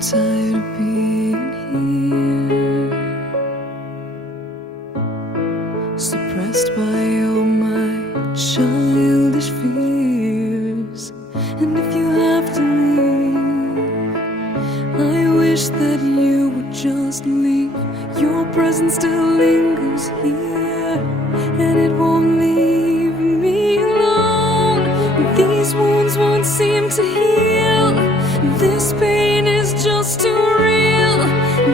tired of being here, suppressed by all my childish fears. And if you have to leave, I wish that you would just leave. Your presence still lingers here, and it won't leave me alone. These wounds won't seem to heal. This pain is just too real.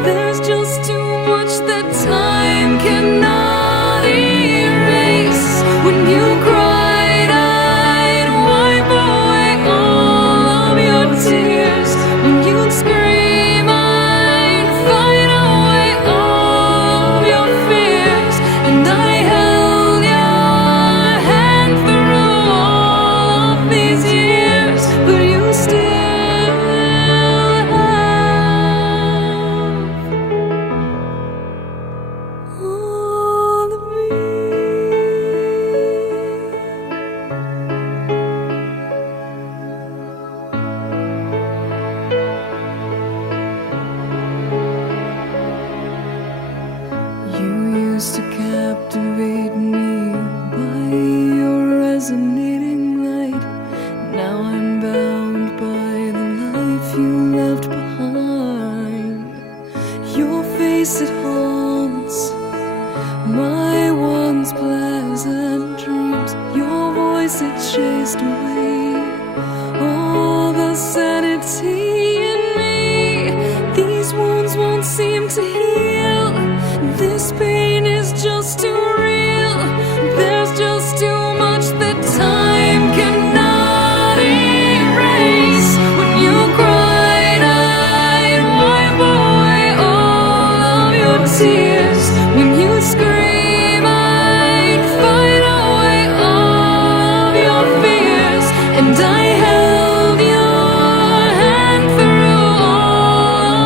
There's just too much that time cannot erase. When you cried, I'd wipe away all of your tears. When you'd scream, I'd fight away all of your fears. And I held your hand through all of these years, but you still all of me. You used to captivate me by your resonating light. Now I'm bound by the life you left behind. Your face, it haunts my once pleasant dreams. Your voice, it chased away all the sanity in me. These wounds won't seem to heal. This pain is just too real. There's just too much that time cannot erase. When you cried, I'd wipe away all of your tears. When you scream, I'd fight away all of your fears. And I held